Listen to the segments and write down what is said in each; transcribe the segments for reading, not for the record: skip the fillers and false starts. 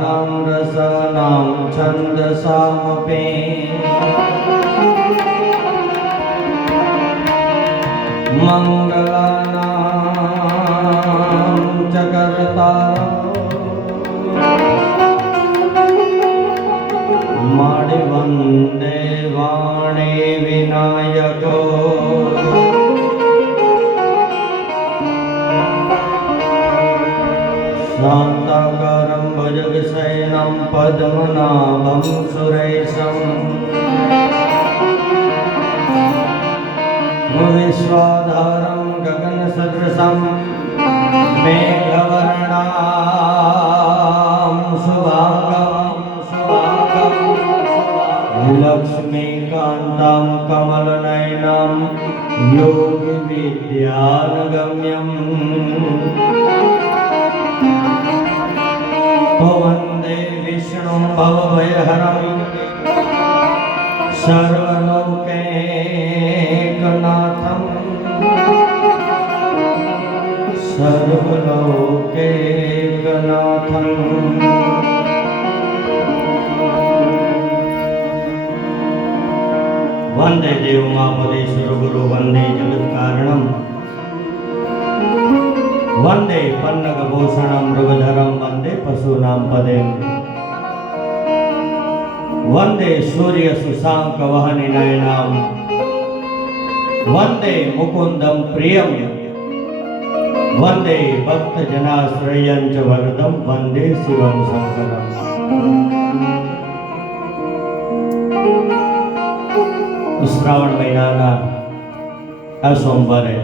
ગંધાનાં રસાનાં છંદસામપે મંગલાનાં ચ કર્તા માડે વંદે વાણે વિનાયકો શાંતાકારં ભુજગશયनं પદ્મનાભં સુરેશં વિશ્વાધારં ગગનસદૃશં મેઘવર્ણાં શુભાંગં લક્ષ્મીકાન્तं કમલનયनं યોગિવિદ્યાનગમ્યં વંદે વિષ્ણુ ભવભયહરં સર્વલોકૈકનાથં સર્વલોકૈકનાથં વંદે દેવમાપદેશ્વર ગુરુ વંદે જગત્કારણં વંદે પન્નગભૂષણં મૃગધરં વંદે પશૂનાં પદેમ વંદે સૂર્ય સુશાંક વહનિનયનાં વંદે મુકુંદં પ્રિયં વંદે ભક્તજનાશ્રયં ચ વરદં વંદે શિવં શંકરં. શ્રાવણ મહિનાના આ સોમવારે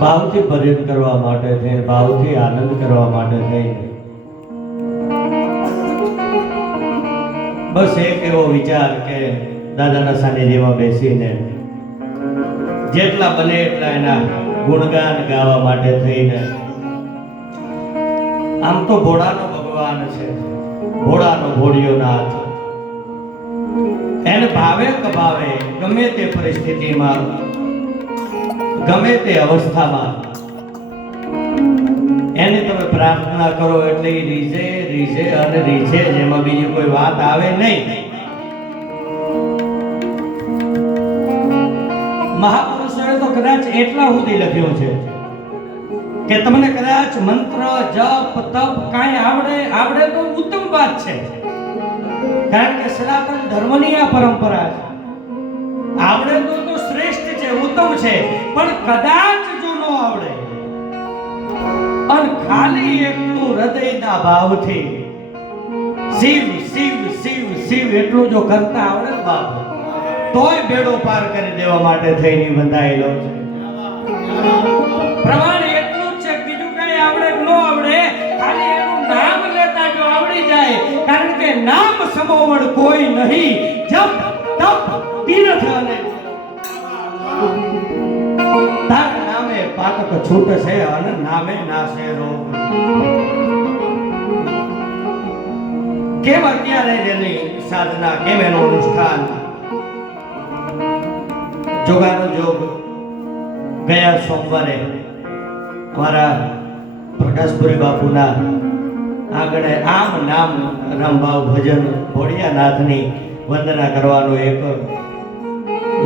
ભાવથી ભરિત કરવા માટે થઈને ભાવથી આનંદ કરવા માટે થઈને બસ એક એવો વિચાર કે દાદાના સાનિધ્યમાં બેસીને જેટલા બને એટલા એના ગુણગાન ગાવા માટે થઈને આમ તો ભોળાનો ભગવાન છે, ભોળાનો ભોળિયો નાથ, એને ભાવે કભાવે ગમે તે પરિસ્થિતિમાં ગમે તે અવસ્થામાં એની તમે પ્રાર્થના કરો એટલે એ રીઝે રીઝે અને રીઝે જેમાં બીજી કોઈ વાત આવે નહીં. મહાપુરુષોએ તો કદાચ એટલા સુધી લખ્યું છે કે તમને કદાચ મંત્ર જપ તપ કાંઈ આવડે તો ઉત્તમ વાત છે, કારણ કે સનાતન ધર્મની આ પરંપરા છે. આવડે તો શ્રેષ્ઠ છે, ઉત્તમ છે, પણ કદાચ જો ન આવડે અને ખાલી એકલું હૃદયના ભાવથી શિવ શિવ શિવ શિવ એટલું જો કરતા આવડે બાપ તોય બેડો પાર કરી દેવા માટે થઈને બંધાયેલો છે. પ્રમાણ એટલું જ છે, બીજું કઈ આવડે ન આવડે, ખાલી એનું નામ લેતા જો આવડી જાય, કારણ કે નામ સમોવડ કોઈ નહીં, જપ તપ તીર્થ અને તાર નામે પાતક છૂટ છે અને નામે નાશે રોગ. કેમ અત્યારે એની સાધના, કેમ એનું અનુષ્ઠાન, જોગાનો જોગ ગયા સોમવારે અમારા પ્રકાશપુરી બાપુના આગળ આમ નામ રામભાવ ભજન ભોળિયાનાથની વંદના કરવાનું એક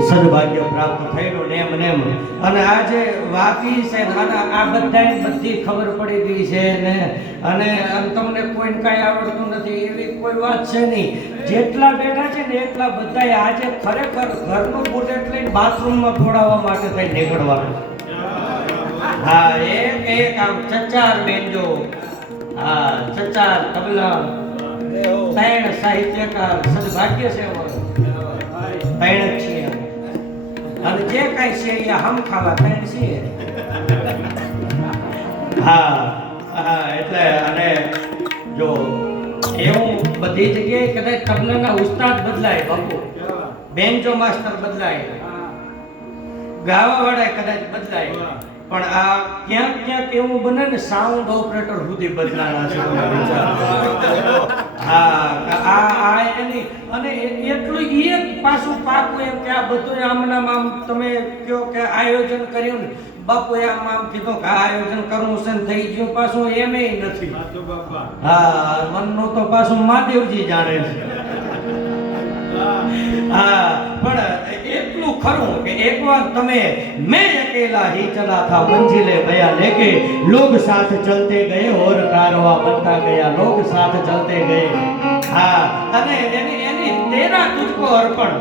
સદભાગ્ય પ્રાપ્ત થયેલું નેમ નેમ. અને આ જે વાકી છે આ બધી ખબર પડી ગઈ છે ને, અને તમને કોઈને કાંઈ આવડતું નથી એવી કોઈ વાત છે નહીં. જેટલા બેઠા છે ને એટલા બધાએ આજે ખરેખર ઘરનું બુલેટ લઈને બાથરૂમમાં ફોડાવવા માટે થઈ નીકળવાનું. હા, એક આમ ચચાર બેનજો, હા ચચાર તબલા, ત્રણ સાહિત્યકાર, સદભાગ્ય છે અમારું, ત્રણ જ છીએ અને જે કાંઈ છે એ હમ ખાવા ત્રણ છીએ. હા હા, એટલે અને જો એવું બધી જગ્યાએ કદાચ તબલાના ઉસ્તાદ બદલાય, બાપુ બેન્ચો માસ્ટર બદલાય, ગાવા વાળા કદાચ બદલાય, પણ આ ક્યાંક એવું બને ને સાઉન્ડ ઓપરેટર સુધી બદલાણા છે. હા એની અને એટલું એ પાછું પાકું એમ કે આ બધું આમનામ આમ તમે કહો કે આયોજન કર્યું ને બાપુએ આમ કીધું કે આ આયોજન કરવું છે ને થઈ ગયું પાછું એમેય નથી. સાચું બાપા. હા, મનનું તો પાછું મહાદેવજી જાણે છે. હા, પણ એટલું ખરું કે એકવાર તમે મેં અકેલા ही चला था मंजिले गया लेके लोग साथ चलते गए और कारवा बनता गया लोग साथ चलते गए. હા, અને એની તેરા તુझको अर्पण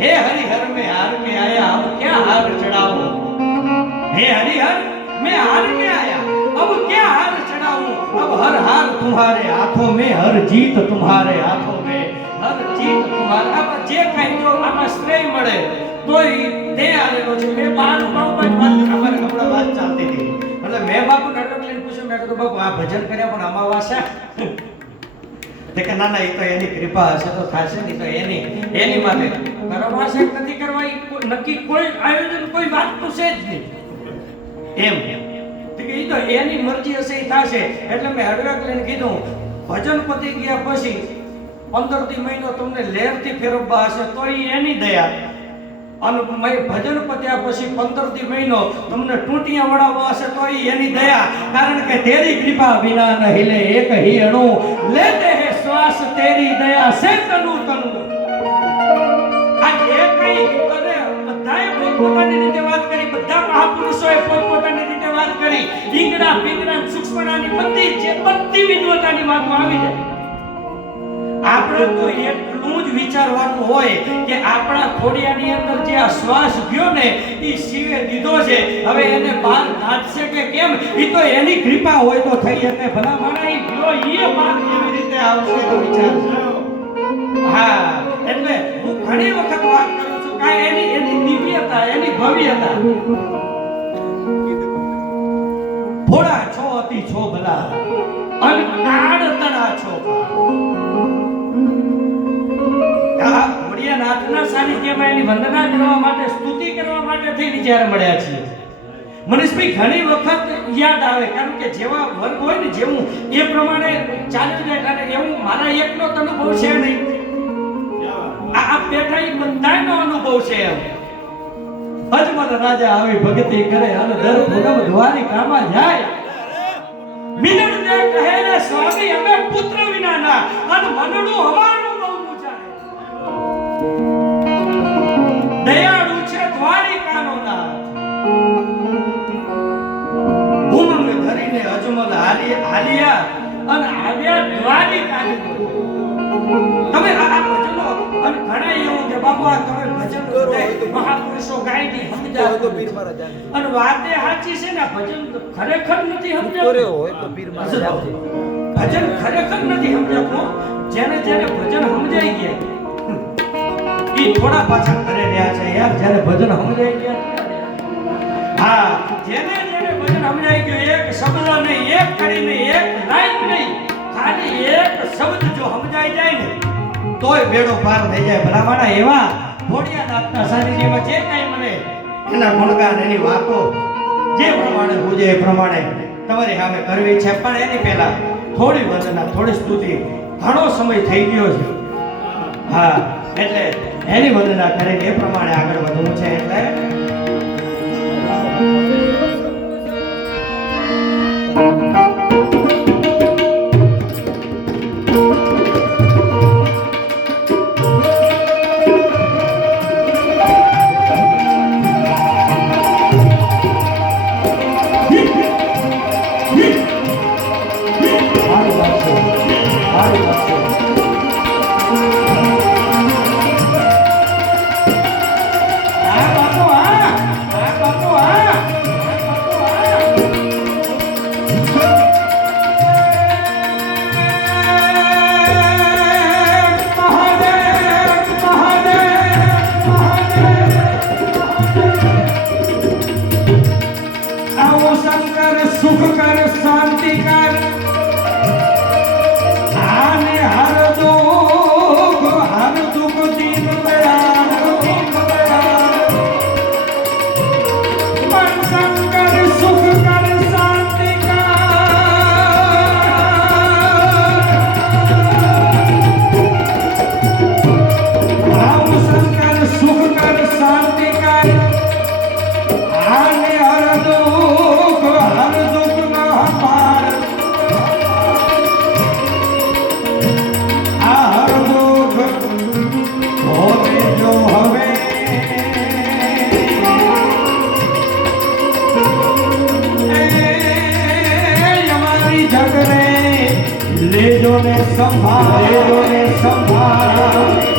हे हरिहर में हार के आया अब क्या हार चढ़ाऊं. हे हरिहर मैं हार में आया अब क्या हार चढ़ाऊं. अब हर हार तुम्हारे हाथों में हर जीत तुम्हारे हाथों में हर जीत तुम्हारे. अब જે કઈ જો આમાં શ્રેય મળે તોય તે આલેલો છે. મેં બાનું બાપા વાત અમારે હમણાં વાત ચાલતી હતી એટલે મેં બાપુ નાટક લઈને પૂછ્યું મેં કીધું બાપુ આ ભજન કર્યા પણ અમાવાસ્યા તે કે ના ના એ તો એની કૃપા હશે તો થશે નહીં તો એની માટે કરવા છે નથી કરવા ઈ નક્કી કોઈ આયોજન કોઈ વાત તો છે જ નહીં એમ કે ઈ તો એની મરજી હશે ઈ થશે. એટલે મેં હળવેક લઈને કીધું ભજન પતી ગયા પછી 15 દી મહિનો તમને લહેરથી ફેરવવા હશે તો ઈ એની દયા. અને ભજન પત્યા પછી 15 દી મહિનો તમને ટૂંટિયા વડાવવા હશે તો ઈ એની દયા. કારણ કે તેરી કૃપા વિના ન हिले એક ही अणु लेते हैं श्वास तेरी दया से तनु तनु. આ જે કઈ અને બધાએ પોતપોતાની રીતે વાત કરી, બધા મહાપુરુષોએ પોતપોતાની રીતે વાત કરી, ઈંગડા પીંગડા સૂક્ષ્મણાની બધી વિદ્વતાની વાતો આવી જાય. આપણે તો એટલું જ વિચારવાનું હોય કે આપણા ખોડિયાની અંદર જે આ શ્વાસ ગયો ને એ શિવે દીધો છે, હવે એને બહાર કાઢશે કે કેમ એ તો એની કૃપા હોય તો થઈ શકે. ભલા માણા એ ગયો એ બહાર કેવી રીતે આવશે તો વિચારજો. હા, એટલે હું ઘણી વખત વાત કરું છું કે એની દિવ્યતા એની ભવ્યતા થોડા છો અતિ છો ભલા અને કાળ તણા છો. આ ખોડિયાનાથના સાનિધ્યમાં એની વંદના કરવા માટે સ્તુતિ કરવા માટે થઈને જ્યારે મળ્યા છીએ મનીષભાઈ ઘણી વખત યાદ આવે. કારણ કે જેવા વર્ગ હોય ને જેવું એ પ્રમાણે ચાલી જાય અને એવું મારા એકનો જ અનુભવ છે નહીં. આ બેઠા એ બધાનો અનુભવ છે. એમ અજમલ રાજા આવી ભક્તિ કરે અને દર ભોગમ દ્વારિકામાં જાય. મિલન દે કહે રે સ્વામી અમે પુત્ર વિનાના અને મનડું અમારું બહુ ઊંચાય. દયાળુ છે દ્વારિકાનો નાથ. ભૂમને ધરીને અજમલ હાલિયા અને આવ્યા દ્વારિકાની. તમે આ ભજનો અને ઘણા એવું કે બાપા તમે ભજન મહાપુરુષો ગાયની સમજાવ તો પીર મહારાજ અને વાતે સાચી છે ને. ભજન ખરેખર નથી સમજાતું હોય તો પીર મહારાજ ભજન ખરેખર નથી સમજાતું. જેને ભજન સમજાઈ ગયા ઈ થોડા પાછા કરે રહ્યા છે યાર. જેને ભજન સમજાઈ ગયા હા, જેને ભજન સમજાઈ ગયું એક શબ્દ નહીં, એક કડી નહીં, એક લાઈન નહીં, ખાલી એક શબ્દ જો સમજાઈ જાય ને તોય બેડો પાર થઈ જાય. ભલામાણા એવા ખોડિયાનાથના સાનિધ્યમાં જે કાંઈ મને એના ગુણગાન એની વાતો જે પ્રમાણે પૂજે એ પ્રમાણે તમારી સામે કરવી છે. પણ એની પહેલા થોડી વંદના થોડી સ્તુતિ ઘણો સમય થઈ ગયો છે. હા, એટલે એની વંદના કરીને એ પ્રમાણે આગળ વધવું છે. એટલે આ બાપુ હા લેજો ને સંભાળ, લેજો ને સંભાળ.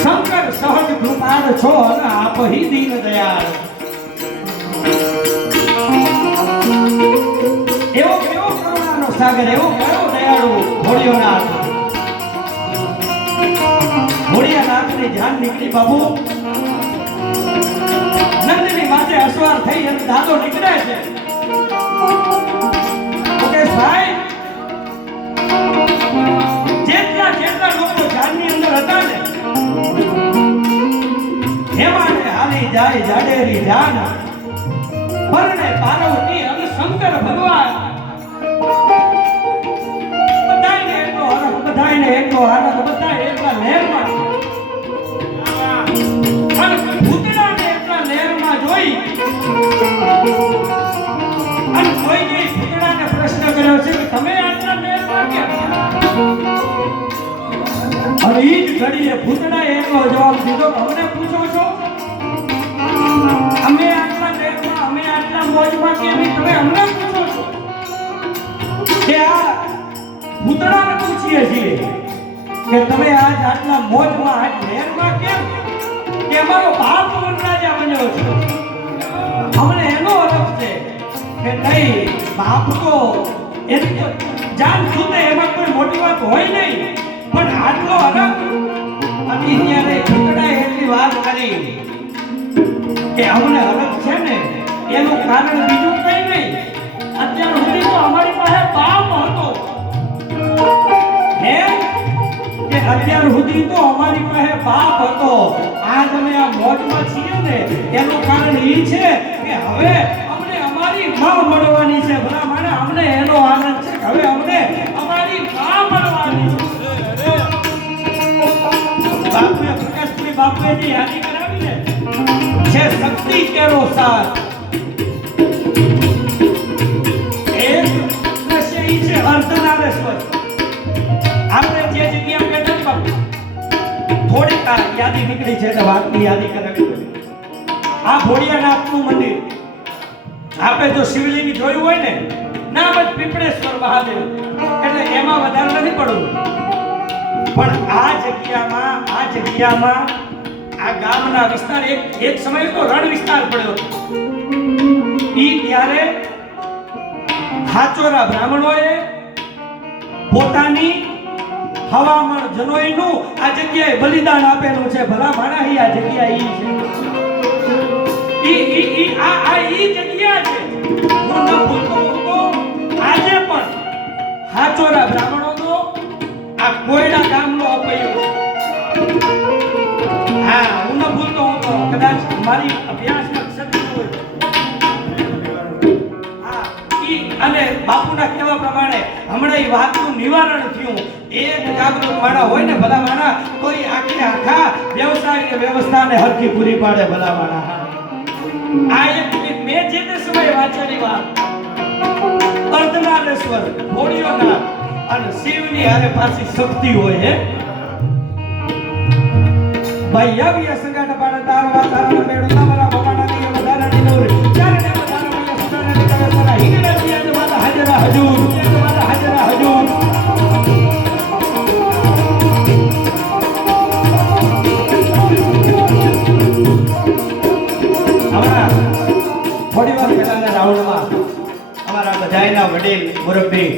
શંકર સહજ કૃપાળ છો અને આપ હી દીન દયાળ. એવો કેવો કરુણાનો સાગર, એવો કયો દયાળુ ભોળિયોનાથ. ભોળિયાનાથની જાન નીકળી બાબુ. નંદની માથે અસવાર થઈ અને દાદો નીકળે છે. મુકેશભાઈ, જેટલા જેટલા લોકો જાનની અંદર હતા ને, હેમાને હાલી જાય જાડેરી જાન, પરણે પાર્વતી અને શંકર ભગવાન. બધાયને એટલો હરખ, બધાયને એટલો આનંદ, બધાય એટલા લહેરમાં. અને ભૂતડાને એટલા લહેરમાં જોઈ અને કોઈને ભૂતડાને પ્રશ્ન કર્યો છે કે તમે આટલા લહેરમાં કેમ? અને ઈ જ ઘડીએ ભૂતડાએ એટલો જવાબ દીધો કે અમને પૂછો છો અમે આટલા લેરમાં, અમે આટલા મોજમાં કેમ, તમે અમને પૂછો છો? કે આ ભૂતડાને પૂછીએ છીએ કે તમે આજ આટલા મોજમાં, આજ લેરમાં કેમ? કે અમારો બાપ વનરાજા બન્યો છે. અમને એનો અરજ છે કે નહીં, બાપ તો એની તો જાન છૂટે, એમાં કોઈ મોટી વાત હોય નહીં, પણ આટલો અરગ. અને ત્યારે ભૂતડાએ એટલી વાત કરી કે અમને અરગ છે ને એનું કારણ બીજું કઈ નહીં, અત્યાર સુધી તો અમારી પાસે બાપ હતો. એમ કે અત્યાર સુધી તો અમારી પાસે બાપ હતો. આજ અમે આ મોજમાં છીએ ને એનું કારણ એ છે કે હવે અમને અમારી માં મળવાની છે. ભલા માણે અમને એનો આનંદ છે કે હવે અમને અમારી માં મળવાની છે. બાપુએ પ્રકાશપુરી બાપુએ જે યાદી કરાવી ને છે શક્તિ કેરો સાથ. એક દ્રશ્ય ઈ છે અર્ધનારેશ્વર. આપણે જે જગ્યા એક આ યાદી નીકળી છે તો વાતની યાદી કરાવી. આ ભોળિયાનાથનું મંદિર આપણે જો શિવલિંગ જોયું હોય ને, નામ જ પીપળેશ્વર મહાદેવ, એટલે એમાં વધારે નથી પડવું. પણ આ જગ્યામાં આ ગામના વિસ્તાર એક સમય તો રણ વિસ્તાર પડ્યો હતો. ઈ ત્યારે હાચોરા બ્રાહ્મણોએ પોતાની હવામણ જનોઈનું આ જગ્યાએ બલિદાન આપેલું છે. ભલા માણા આ જગ્યા ઈ છે, ઈ જગ્યા છે. હું ન ભૂલતો હતો આજે પણ હાચોરા બ્રાહ્મણોનો આ કોયડા ગામનો અપયો. હા, હું ન ભૂલતો હતો, કદાચ મારી અભ્યાસમાં સત્ય હોય. અને બાપુના કહેવા પ્રમાણે હમણાં એ વાતનું નિવારણ થયું. એક જાગૃત માણા હોય ને ભલા માણા, કોઈ આખા વ્યવસાય ને વ્યવસ્થાને હરખી પૂરી પાડે ભલા માણા. આ એક મેં જે તે સમયે વાંચેલી વાત, અર્ધનારેશ્વર ભોળિયોનાથ અને શિવની હારે પાછી શક્તિ હોય હે ભાઈ. આવી સંગાટ પાડે તારો વાતારણ મેળો તમારા ભવાના ની વધારાની નોર ચારણે વધારાની સુધારાની કરે સારા હિંગડા દિયા માતા હાજરા હજૂર માતા હાજરા હજૂર. હમણાં થોડી વાર પહેલાના રાઉન્ડમાં અમારા બધાયના વડીલ મુરબ્બી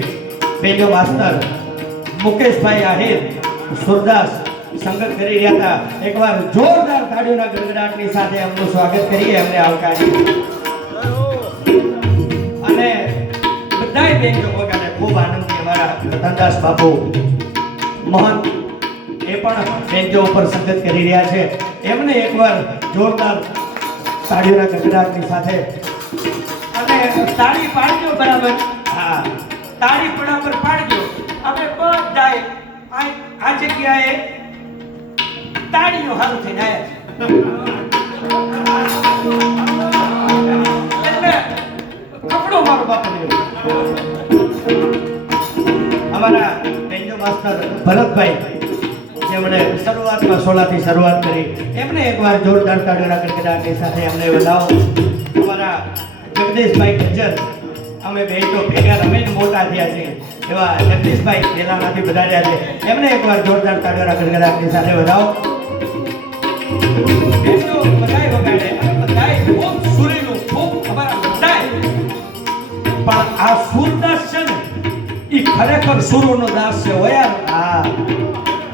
બેજો માસ્ટર મુકેશભાઈ આહિર સુરદાસ સંગત કરી રહ્યા હતા. એકવાર જોરદાર તાળીઓના ગડગડાટની સાથે એમનું સ્વાગત કરીએ, એમને આવકારીએ. અને બધાય બેન્જો વગાડે ખૂબ આનંદથી. અમારા રતનદાસ બાપુ મહંત એ પણ બેન્જો ઉપર સંગત કરી રહ્યા છે. એમને એકવાર જોરદાર તાળીઓના ગડગડાટની સાથે અને તાળી પાડજો બરાબર. હા, તાળી બરાબર પાડજો. અમે બધાય આ જગ્યાએ તાળીઓ હારું થઈને આવ્યા એટલે કપડો મારો બાપુ અમારા બેન્જો માસ્ટર ભરતભાઈ, જેમણે શરૂઆતમાં સોલાથી શરૂઆત કરી, એમને એકવાર જોરદાર તાળીઓના ગડગડાટની સાથે એમને વધાવો. અમારા જગદીશભાઈ ગજ્જર, અમે બેન્જો ભેગા રમીને મોટા થયા છીએ એવા જગદીશભાઈ પહેલામાંથી વધાર્યા છે, એમને એકવાર જોરદાર તાળીઓના ગડગડાટની સાથે વધાવો. બેન્જો બધાય વગાડે, બધાય ખૂબ સુરીલું, ખૂબ અમારા બધાય. પણ આ સુરદાસ છે ને, એ ખરેખર સુરોનો દાસ છે હો યાર. હા,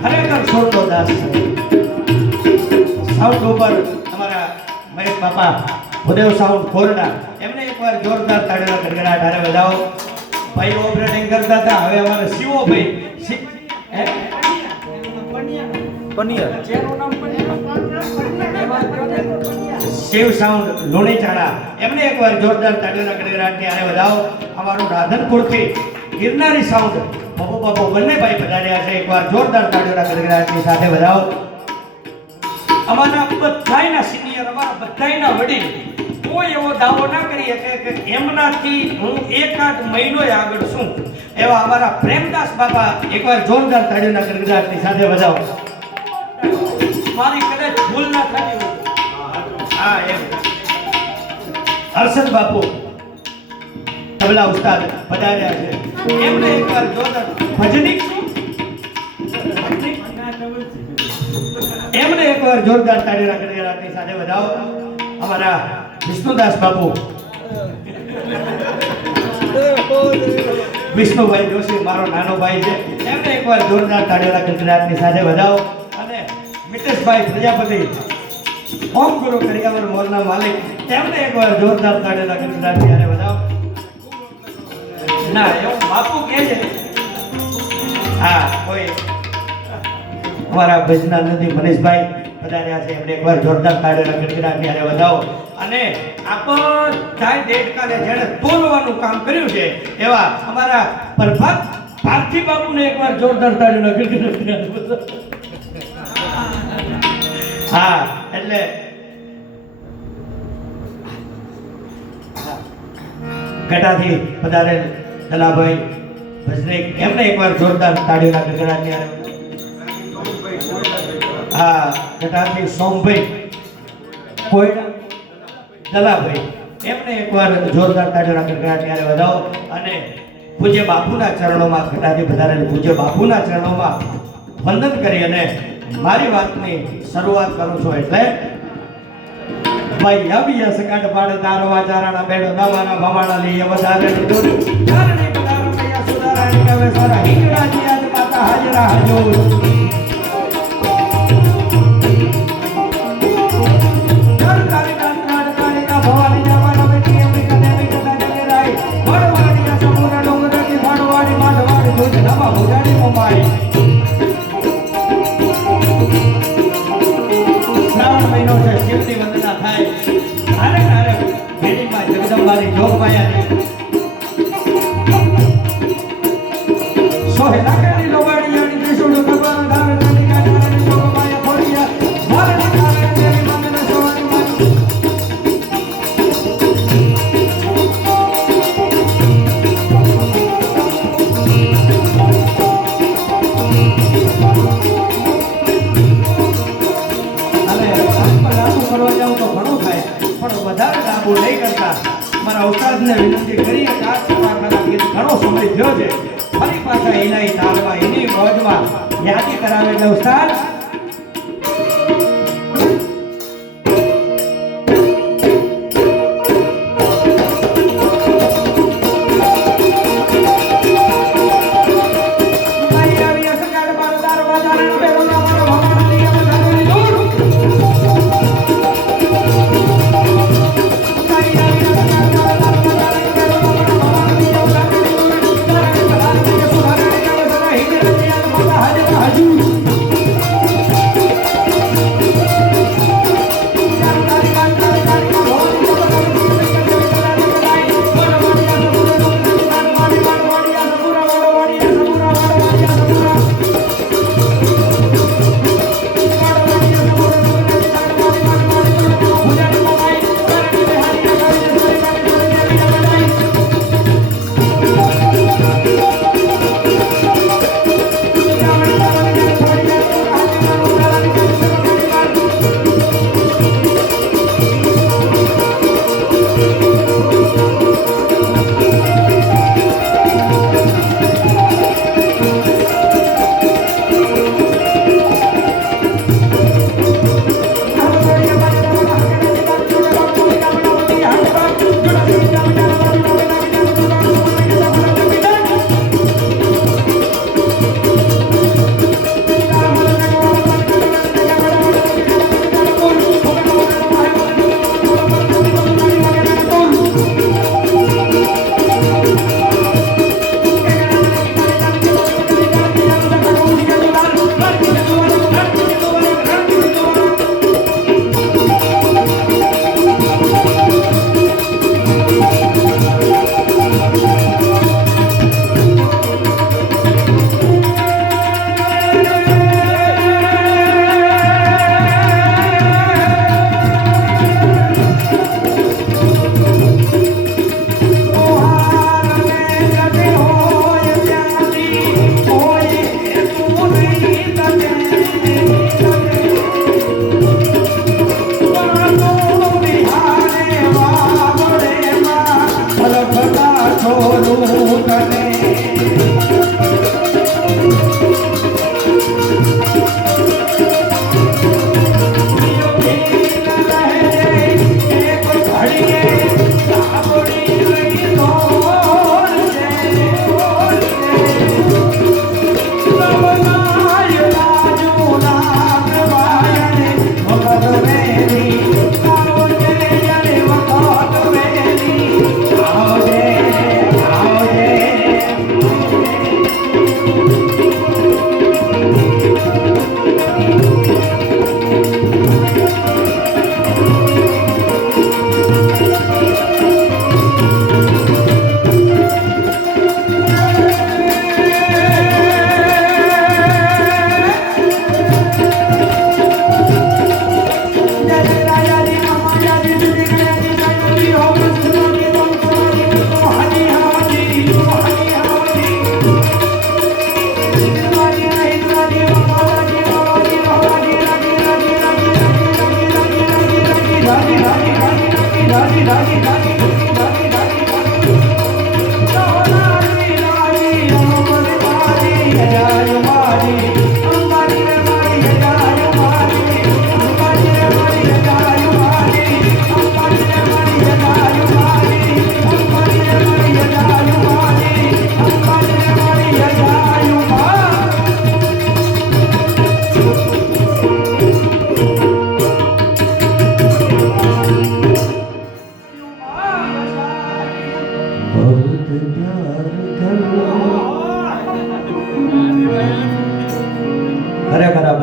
ખરેખર સુરનો દાસ છે. સાઉન્ડ ઉપર અમારા મહેશ બાપા ભુદેવ સાઉન્ડ ખોરડા, એમને એકવાર જોરદાર તાળીઓના ગડગડાટ હારે વધાવો. ભાઈ ઓપરેટિંગ કરતા હતા, હવે અમારા શિવોભાઈ શિવ સાઉન્ડ લોણીચાળા, એમને એકવાર જોરદાર તાળીઓના ગડગડાટની હારે વધાવો. અમારું રાધનપુરથી ગિરનારી સાઉન્ડ બાપુ બાપુ બંને ભાઈ પધાર્યા છે, એકવાર જોરદાર તાળીઓના ગડગડાટની સાથે વધાવો. અમારા બધાયના સિનિયર, અમારા બધાયના વડીલ, કોઈ એવો દાવો ના કરી શકે કે એમનાથી હું એકાદ મહિનો આગળ છું એવા અમારા પ્રેમદાસ બાપા, એકવાર જોરદાર તાળીઓના ગડગડાટની સાથે વધાવો. મારી કદાચ ભૂલ ના થતી હોય. હા, એમ હર્ષદ બાપુ તબલા ઉસ્તાદ પધાર્યા છે, એમને એકવાર જોરદાર ભજનિક એમને એકવાર જોરદાર તાળીઓના ગડગડાટની સાથે વધાવો. અમારા વિષ્ણુદાસ બાપુ, વિષ્ણુભાઈ જોશી મારો નાનો ભાઈ છે, એમને એકવાર જોરદાર તાળીઓના ગડગડાટની સાથે વધાવો. અને મિતેશભાઈ પ્રજાપતિ ઓમ ગુરુ કરિયાવર મોલના માલિક, એમને એકવાર જોરદાર તાળીઓના ગડગડાટની સાથે વધાવો. ના, એવું બાપુ કહે છે. હા, કોઈ અમારા ભજના નદી મનીષભાઈ પધાર્યા છે, એમને એકવાર જોરદાર તાળીઓના ગડગડાટની હારે વધાવો. અને આ બધા દેડકાને જેણે તોલવાનું કામ કર્યું છે એવા અમારા પ્રભાત પાર્થિવ બાપુને એકવાર જોરદાર તાળીઓના ગડગડાટની હારે વધાવો. હા, એટલે ગટાથી પધારેલ દલાભાઈ ભજનિક, એમને એકવાર જોરદાર તાળીઓના ગડગડાટની હારે. આ ગઢાથી સોમભાઈ કોયડા દલાભાઈ એમને એકવાર જોરદાર તાળીઓ રાખી ત્યારે વધાવો અને પૂજ્ય બાપુના ચરણોમાં ગઢાથી વધારેલ પૂજ્ય બાપુના ચરણોમાં વંદન કરી અને મારી વાતની શરૂઆત કરું છું એટલે ભાઈ આવી સકાટ પાડ તારવા ચારાના બેડો નવાના ભમાણા લઈએ વધારે દૂર ચારણે પધારો કયા સુધારાણી કવે સારા હિંગડા જીયાત માતા હાજરા હજૂર શ્રાવણ મહિનો છે શિવની વંદના થાય હારે હારે ભેડીમાં જગદંબાની જોગમાયાની સોહે લાકડી લોવાડીયાની ત્રિશુળ ભગવાન ધારે કનિકા ધારે જોગમાયા ફોડિયા મારે ધારે દેવી મને સોવાની માની કરવા જાઉં તો ઘણું થાય પણ વધારે લાંબુ નહીં કરતા મારા ઉસ્તાદને વિનંતી કરી કે આ સભાના ગીત ઘણો સમય થયો છે ફરી પાછા એના તાલવા એની મોજમાં યાદી કરાવે છે ઉસ્તાદ હજુ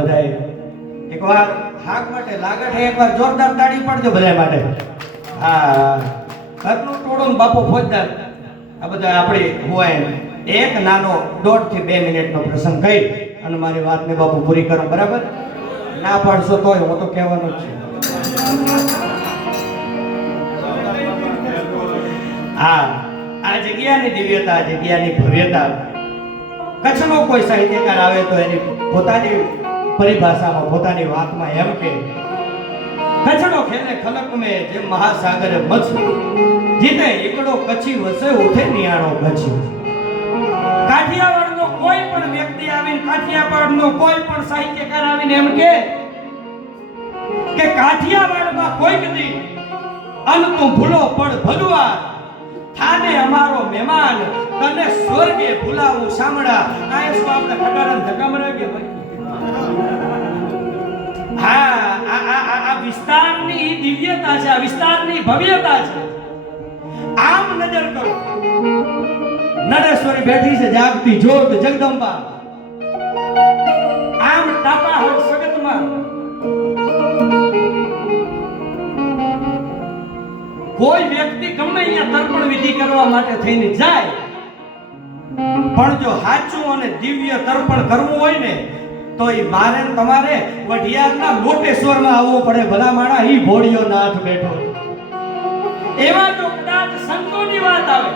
બધાએ એકવાર હાક માટે લાગટ એકવાર જોરદાર તાળી પાડજો બધા માટે. હા, ઘરનું ટોળું બાપુ ફોજદાર આ બધા આપણે હોય એક નાનો 1.5 થી 2 મિનિટનો પ્રસંગ કહી અને મારી વાતને બાપુ પૂરી કરો. બરાબર? ના પાડશો તોય હું તો કહેવાનો જ છું. હા, આ જગ્યાની દિવ્યતા, જગ્યાની ભવ્યતા કચ્છનો કોઈ સાહિત્યકાર આવે તો એની પોતાની પરિભાષામાં, પોતાની વાતમાં એમ કે કચ્છનો ખેલે ખલક મેં જેમ મહાસાગરે મચ્છ જીતે એકડો કચ્છી વસે ઉઠે નિયાણો કચ્છી. કાઠિયાવાડનો કોઈ પણ વ્યક્તિ આવીને, કાઠિયાવાડનો કોઈ પણ સાહિત્યકાર આવીને એમ કે કાઠિયાવાડમાં કોઈક દી અન તું ભૂલો પડ ભલવા થાને અમારો મહેમાન તને સ્વર્ગે ભૂલાવું સામડા. આ શું આપણે ખટારાને ધક્કા મરે કે ભાઈ? હા, આ વિસ્તારની દિવ્યતા છે, આ વિસ્તારની ભવ્યતા છે. આમ નજર કરો, નરેશ્વરી બેઠી છે જાગતી જ્યોત જગદંબા. આમ ટાપા હર સગતમાં કોઈ વ્યક્તિ ગમે અહીંયા તર્પણ વિધિ કરવા માટે થઈને જાય, પણ જો સાચું અને દિવ્ય તર્પણ કરવું હોય ને તો એ મારે તમારે વઢિયારના લોટેશ્વરમાં આવવું પડે. ભલા માણા ઈ ભોળિયો નાથ બેઠો. એવા જો કદાચ સંતોની વાત આવે,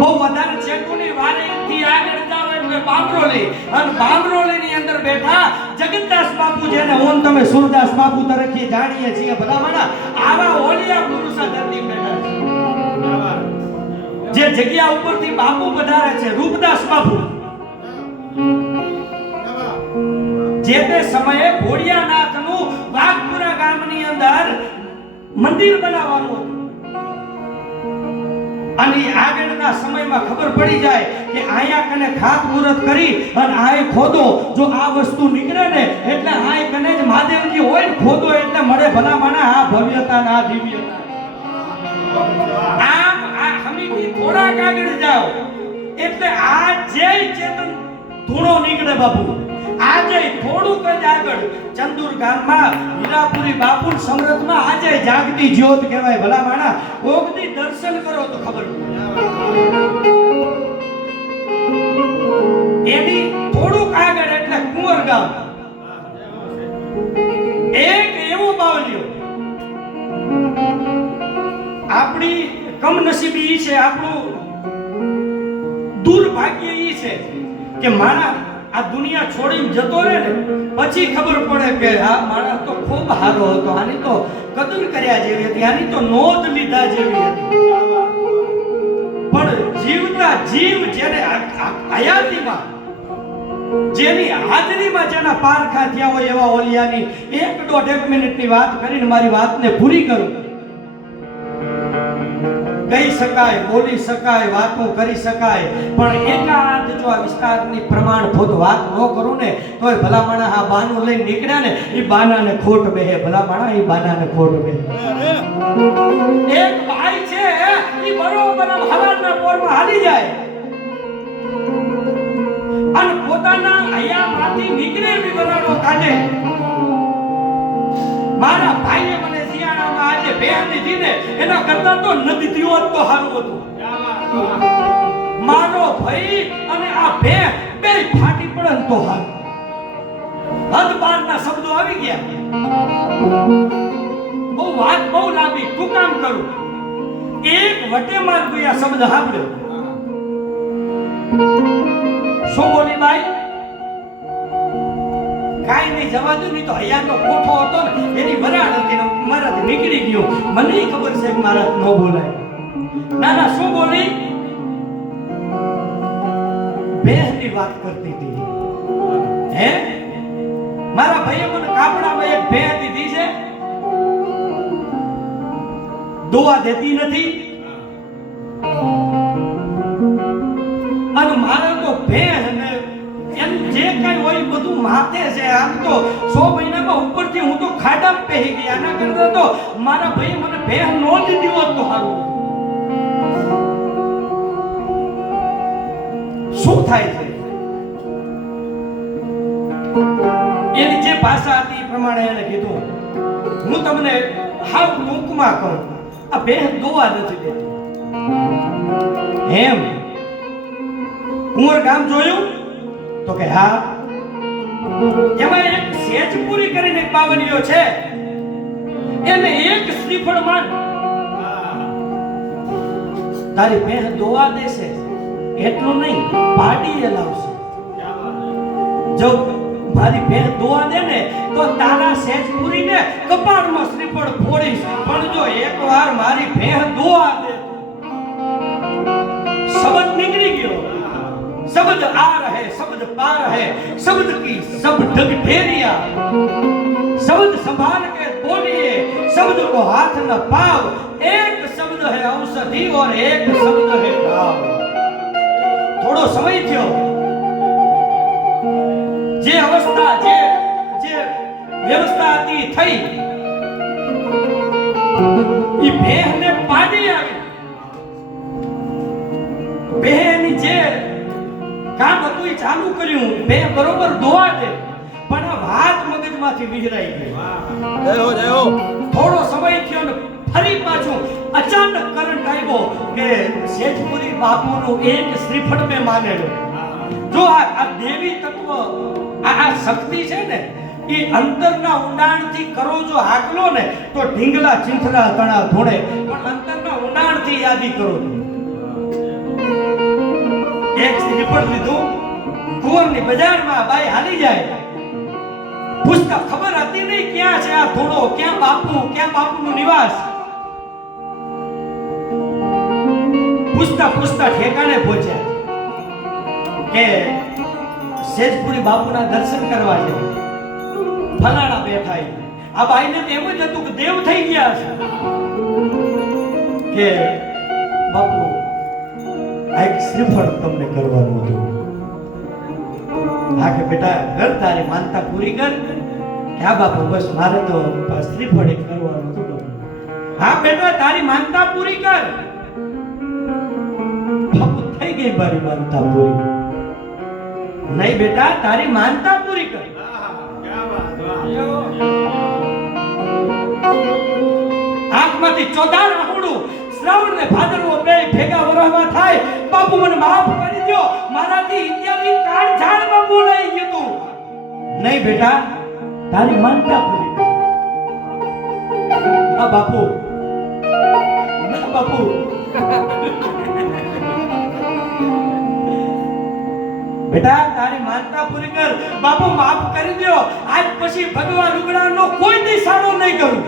બહુ વધારે ચેતુની વારેથી આગળ જાવ એટલે બામરોલી, અને બામરોલીની અંદર બેઠા જગતદાસ બાપુ, જેને હું તમે સુરદાસ બાપુ તરીકે જાણીએ છીએ, ભલા માણા આવા ઓલિયા પુરુષા ધરતી બેઠા છે. જે જગ્યા ઉપરથી બાપુ પધારે છે, રૂપદાસ બાપુ, જે તે સમયે ભોળિયાનાથનું વાઘપુરા ગામની અંદર મંદિર બનાવવાનું હતું. અને આગળના સમયમાં ખબર પડી જાય કે આયા કને ખાત મુહૂર્ત કરી અને આય ખોદો, જો આ વસ્તુ નીકળે ને એટલે આય કને જ મહાદેવજી હોય ને ખોદો એટલે મળે. ભલા માણા આ ભવ્યતા ના દિવ્યતા. આમ આ હમીથી થોડાક આગળ જાઓ એટલે આ જય ચેતન ધૂણો નીકળે બાપુ. આજે થોડુંક જ આગળ ચંદુર ગામમાં હીરાપુરી બાપુ સમરથમાં આજે જાગતી જ્યોત કહેવાય. ભલા માણા ઓગદી દર્શન કરો તો ખબર પડે. એની થોડુંક આગળ એટલે કુંવર ગામ, એક એવો બાવલિયો. આપણી કમનસીબી ઈ છે, આપણું દુર્ભાગ્ય ઈ છે કે મારા આ દુનિયા છોડીને જતો રહે ને પછી ખબર પડે કે આ માણસ તો ખૂબ સારો હતો, આની તો કદર કર્યા જેવી હતી, આની તો નોંધ લીધા જેવી હતી. પણ જીવતા જીવ જેને હયાતીમાં, જેની હાજરીમાં જેના પારખા થયા હોય એવા ઓલિયાની 1.5 મિનિટની વાત કરીને મારી વાતને પૂરી કરું. કહી શકાય, બોલી શકાય, વાતો કરી શકાય, પણ એકાંત જો આ વિસ્તારની પ્રમાણભૂત વાત ન કરું ને તોય ભલા માણા આ બાનું લઈને નીકળ્યા ને એ બાનાને ખોટ બેહે. ભલા માણા એ બાનાને ખોટ બેહે. એક ભાઈ છે એ બરોબર હવારના પોરમાં હાલી જાય અને પોતાના હૈયામાંથી નીકળે વિવરણો કાઢે. મારા ભાઈએ મને શિયાળામાં આજે ભેહ દીધી ને એના કરતા તો નદી દીવો તો સારું હતું. મારો ભાઈ અને આ ભેહ બે ફાટી પડે તો સારું. હદ પારના શબ્દો આવી ગયા. બહુ વાત બહુ લાંબી, શું કામ કરું? એક વટે માર ગયા શબ્દ સાંભળ્યો. શું બોલી બાઈ? કાઈ નહીં, જવા દો. નહીં તો હૈયાનો કોઠો હતો ને એની વરાળ હતી, મારાથી નીકળી ગયો. મને ખબર છે કે મારા ન બોલાય. ના ના, શું બોલી? ભેંસની વાત કરતી હતી. હે, મારા ભાઈએ મને કાપડામાં એક ભેંસ દીધી છે, દોવા દેતી નથી, અને મારે તો ભેંસ ને એમ જે કઈ હોય બધું માથે છે. આમ તો 100 મહિનામાં ઉપરથી હું તો ખાડામાં પહેરી ગયા. આના કરતા તો મારા ભાઈ મને ભેંસ નો દીધી હોત તો સારું. શું થાય છે? એની જે ભાષા હતી એ પ્રમાણે એને કીધું, હું તમને હાવ ટૂંકમાં કહું, આ ભેહ દોવા નથી દેતી. એમ કુંવર ગામ જોયું? તો કે હા. એમાં એક સેજપુરી કરીને એક બાવલીઓ છે, એને એક શ્રીફળ માંડ, તારી ભેહ દોવા દેશે. એટલું નહીં, પાડીએ લાવશે. જો મારી ભેહ દોવા દે ને તો તારા સેજપુરીને કપાળમાં શ્રીફળ ફોડીશ. પણ જો એકવાર મારી ભેહ દોવા દે, શબ્દ નીકળી ગયો. शब्द आ रहे शब्द पा रहे शब्द की सब ढग ढेरिया. शब्द संभाल के बोलिए, शब्द को हाथ न पाव. एक शब्द है औषधि और एक शब्द है दाव. थोड़ो समय थयो, जे अवस्था जे व्यवस्था હતી થઈ, ઈ ભેહને પાડી આવી. ભેહની જે કામ હતું એ ચાલુ કર્યું, બે બરોબર દોવા દે, પણ આ વાત મગજમાંથી વિહરાઈ ગઈ. થોડો સમય થયો ને ફરી પાછું અચાનક કરંટ આવ્યો કે સેજપુરી બાપુનું એક શ્રીફળ મેં માનેલું. જો આ દેવી તત્વ, આ શક્તિ છે ને, એ અંતરના ઊંડાણથી કરો જો હાકલો ને તો ઢીંગલા ચીંથરા તણા ધોળે, પણ અંતરના ઊંડાણથી યાદી કરો. એક શ્રીફળ લીધું, કુંવરની બજારમાં બાઈ હાલી જાય, પૂછતા ખબર હતી નહીં ક્યાં છે આ ધોળો, ક્યાં બાપુનું નિવાસ. પૂછતા ઠેકાણે પહોંચ્યા કે સેજપુરી બાપુના દર્શન કરવા છે. ફલાણા બેઠા. આ બાઈને તો એમ જ હતું કે દેવ થઈ ગયા છે. કે બાપુ આ એક શ્રીફળ તમને કરવાનું હતું. હા કે બેટા કર, તારી માનતા પૂરી કર. હા બાપુ બસ મારે તો શ્રીફળ એક કરવાનું હતું. હા બેટા તારી માનતા પૂરી કર. બાપુ થઈ ગઈ મારી માનતા પૂરી. નહીં બેટા તારી માનતા પૂરી કર. આંખમાંથી ચોધાર આહુડું, શ્રાવણ ને ભાદરવો બે ભેગા વરહવા થાય. બાપુ મને માફ કરી દો, મારાથી ઇત્યાદિ કાળ ઝાડમાં બોલાઈ ગયું તું. નહીં બેટા તારી માનતા પૂરી કર. આ બાપુ બેટા તારી માનતા પૂરી કર. બાપુ માફ કરી દો, આજ પછી ભગવાન લુગડાનો કોઈ દી સારો નહીં કરું.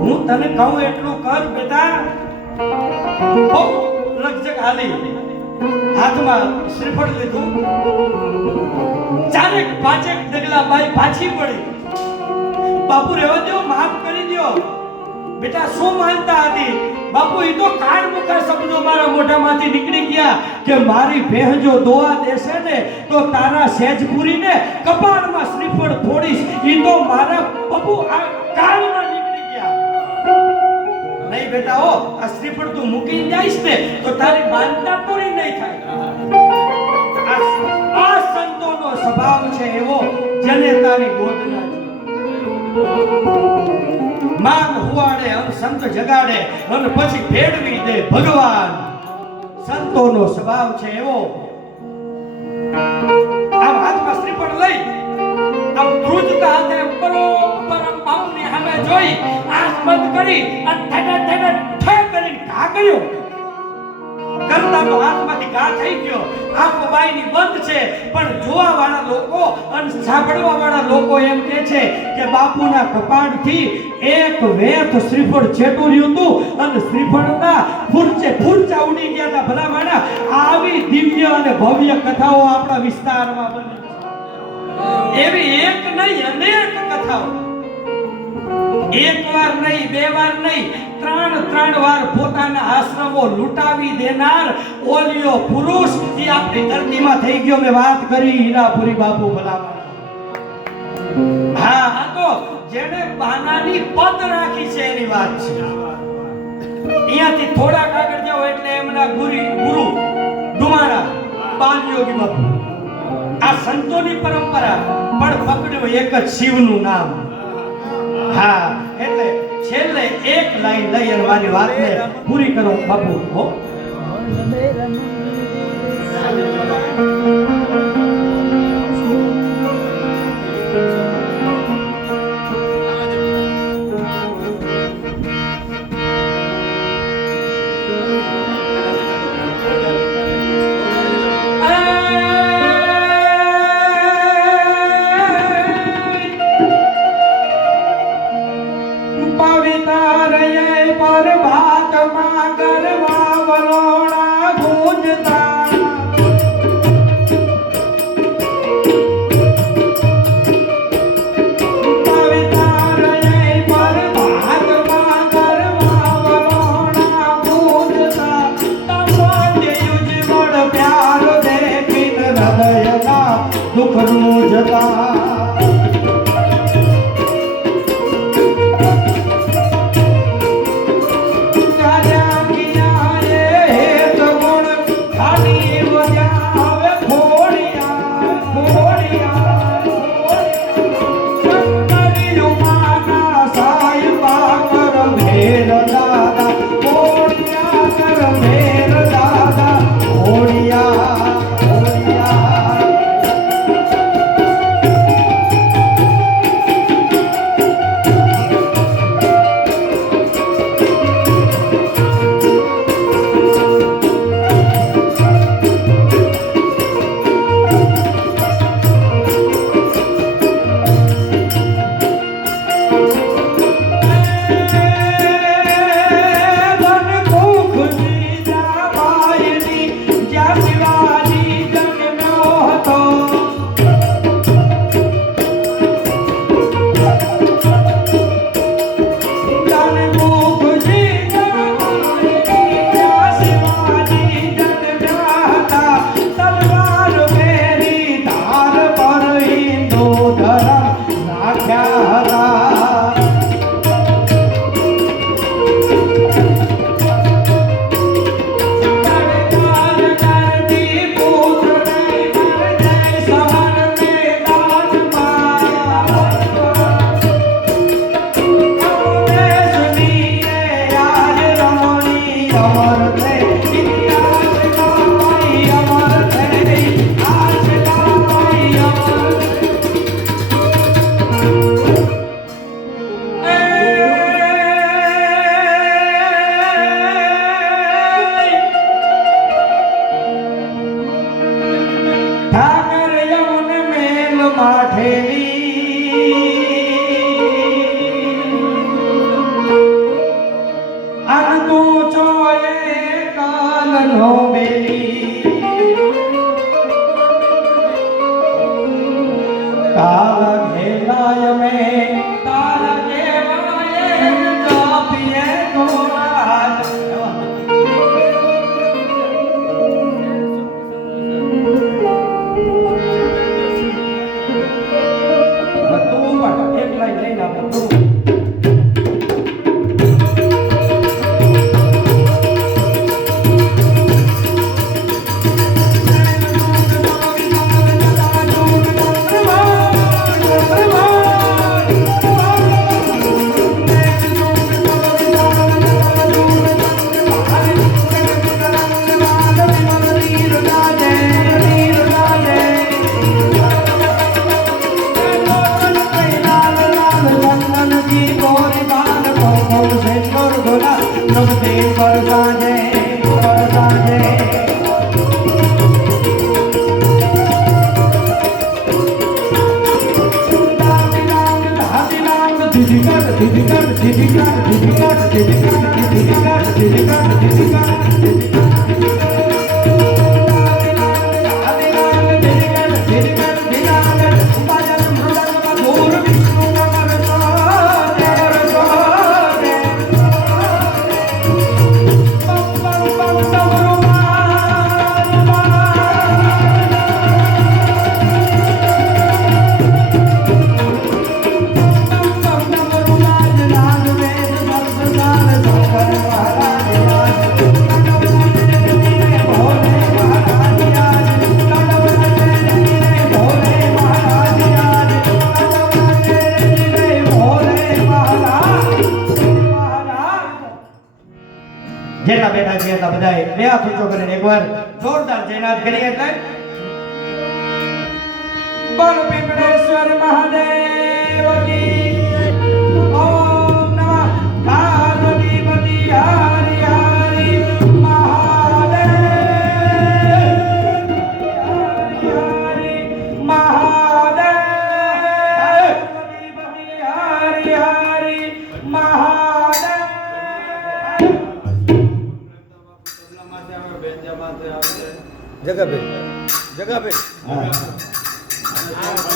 હું તને કહું એટલું કર બેટા. બહુ લગજગ હાલી, હાથમાં શ્રીફળ લીધું, ચારેક પાંચેક ડગલા બાઈ પાછી પડી. બાપુ રહેવા દો, માફ કરી દો. બેટા શું માનતા હતી? બાપુ એ તો કાળ મુખા શબ્દો મારા મોઢામાંથી નીકળી ગયા કે મારી ભેહ જો દોવા દેશે ને તો તારા સેજપુરીને કપાળમાં શ્રીફળ ફોડીશ. ઈ તો મારા બાપુ આ કાળમાં નીકળી ગયા. નહીં બેટા હો, આ શ્રીફળ તું મૂકી જઈશ ને તો તારી માનતા પૂરી નહીં થાય. આ સંતોનો સ્વભાવ છે એવો, જેને તારી ગોદના માંગ હુવાડે અને સંત જગાડે અને પછી ભેળવી દે ભગવાન. સંતોનો સ્વભાવ છે એવો. આમ હાથમાં શ્રીફળ લઈ આમ ધ્રુજતા હાથે બરોબર બાપુની સામે જોઈ આંખ બંધ કરી અને ઠેઠ કરીને ઘા કર્યો. કરતા તો હાથમાંથી ઘા થઈ ગયો. આંખો બાઈની બંધ છે, પણ જોવા વાળા લોકો અને સાંભળવા વાળા લોકો એમ કહે છે કે બાપુના કપાળથી એક વેત શ્રીફળ છેટુર્યું હતું અને શ્રીફળના ફૂરચા ઉડી ગયા હતા. ભલા માણા આવી દિવ્ય અને ભવ્ય કથાઓ આપણા વિસ્તારમાં બની. એવી એક નહીં અનેક કથાઓ. એક વાર નહીં, બે વાર નહીં, ત્રણ વાર પોતાના આશ્રમો લૂંટાવી દેનાર ઓલિયો પુરુષ જે આપણી ધરતીમાં થઈ ગયો. મેં વાત કરી હીરાપુરી બાપુ ભલામણ. હા, આ તો જેને બાનાની પદ રાખી છે એની વાત છે. અહીંયાથી થોડાક આગળ જાઓ એટલે એમના ગુરુ ડુમારા બાલયોગી બાપુ આ સંતોની પરંપરા પણ પકડ્યું એક જ શિવનું નામ. હા એટલે છેલ્લે એક લાઈન લઈ અને મારી વાતને પૂરી કરો બાપુ. હો એટલા બધાએ બે હાથ ઊંચો કરીને એકવાર જોરદાર જયનાથ કરીએ એટલે બોલ પીપળેશ્વર મહાદેવ કી ઓમ નમઃ પાર્વતી હરિ હરિ મહાદેવ હરિ હરિ મહાદેવ હરિ હરિ મહાદેવ જગાભાઈ હા